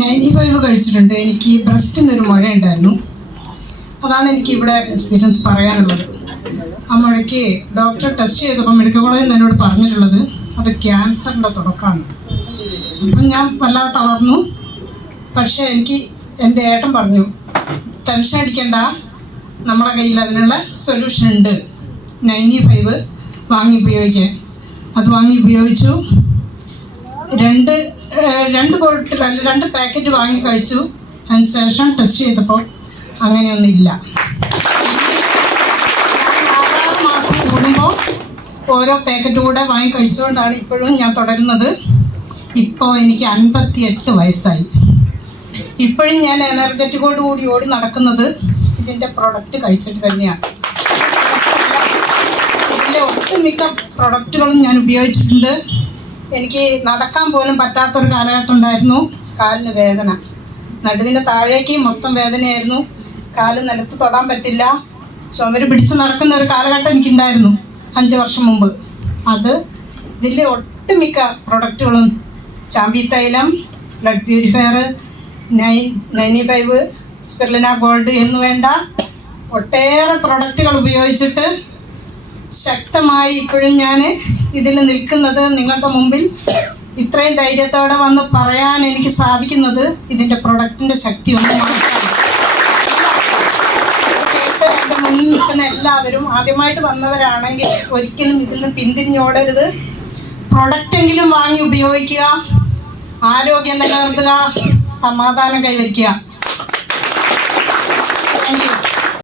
95 കഴിച്ചിട്ടുണ്ട്. എനിക്ക് ബ്രസ്റ്റിനൊരു മുഴ ഉണ്ടായിരുന്നു. അതാണ് എനിക്ക് ഇവിടെ എക്സ്പീരിയൻസ് പറയാനുള്ളത്. ആ മുഴയ്ക്ക് ഡോക്ടർ ടെസ്റ്റ് ചെയ്തപ്പോൾ മെഡിക്കൽ കോളേജിൽ നിന്ന് എന്നോട് പറഞ്ഞിട്ടുള്ളത് അത് ക്യാൻസറിൻ്റെ തുടക്കമാണ്. അപ്പം ഞാൻ വല്ലാതെ തളർന്നു. പക്ഷേ എനിക്ക് എൻ്റെ ഏട്ടൻ പറഞ്ഞു, ടെൻഷൻ അടിക്കണ്ട, നമ്മുടെ കയ്യിൽ അതിനുള്ള സൊല്യൂഷൻ ഉണ്ട്, 95 വാങ്ങി ഉപയോഗിക്കാൻ. അത് വാങ്ങി ഉപയോഗിച്ചു. രണ്ട് പാക്കറ്റ് വാങ്ങി കഴിച്ചു. അതിനുശേഷം ടെസ്റ്റ് ചെയ്തപ്പോൾ അങ്ങനെയൊന്നുമില്ല. 6 മാസം കൂടുമ്പോൾ ഓരോ പാക്കറ്റ് കൂടെ വാങ്ങി കഴിച്ചുകൊണ്ടാണ് ഇപ്പോഴും ഞാൻ തുടരുന്നത്. ഇപ്പോൾ എനിക്ക് 58 വയസ്സായി. ഇപ്പോഴും ഞാൻ എനർജറ്റിക്കോട് കൂടി ഓടി നടക്കുന്നത് ഇതിൻ്റെ പ്രൊഡക്റ്റ് കഴിച്ചിട്ട് തന്നെയാണ്. ഇതിലെ ഒട്ടുമിക്ക പ്രൊഡക്റ്റുകളും ഞാൻ ഉപയോഗിച്ചിട്ടുണ്ട്. എനിക്ക് നടക്കാൻ പോലും പറ്റാത്തൊരു കാലഘട്ടം ഉണ്ടായിരുന്നു. കാലിന് വേദന, നടുവിൻ്റെ താഴേക്ക് മൊത്തം വേദനയായിരുന്നു. കാല് നിലത്ത് തൊടാൻ പറ്റില്ല, ചുമര് പിടിച്ച് നടക്കുന്ന ഒരു കാലഘട്ടം എനിക്കുണ്ടായിരുന്നു 5 വർഷം മുമ്പ്. അത് ഇതിലെ ഒട്ടുമിക്ക പ്രൊഡക്റ്റുകളും ചാമ്പി തൈലം, ബ്ലഡ് പ്യൂരിഫയർ, 95, സ്പിർലിന ഗോൾഡ് എന്ന് വേണ്ട ഒട്ടേറെ പ്രൊഡക്റ്റുകൾ ഉപയോഗിച്ചിട്ട് ശക്തമായി ഇപ്പോഴും ഞാൻ ഇതിൽ നിൽക്കുന്നത്. നിങ്ങളുടെ മുമ്പിൽ ഇത്രയും ധൈര്യത്തോടെ വന്ന് പറയാൻ എനിക്ക് സാധിക്കുന്നത് ഇതിൻ്റെ പ്രൊഡക്റ്റിൻ്റെ ശക്തി ഒന്ന് മാത്രമാണ്. കേട്ട് എൻ്റെ മുന്നിൽ നിൽക്കുന്ന എല്ലാവരും ആദ്യമായിട്ട് വന്നവരാണെങ്കിൽ ഒരിക്കലും ഇതിൽ നിന്ന് പിന്തിരിഞ്ഞോടരുത്. പ്രൊഡക്റ്റെങ്കിലും വാങ്ങി ഉപയോഗിക്കുക, ആരോഗ്യം നിലനിർത്തുക, സമാധാനം കൈവരിക്കുക.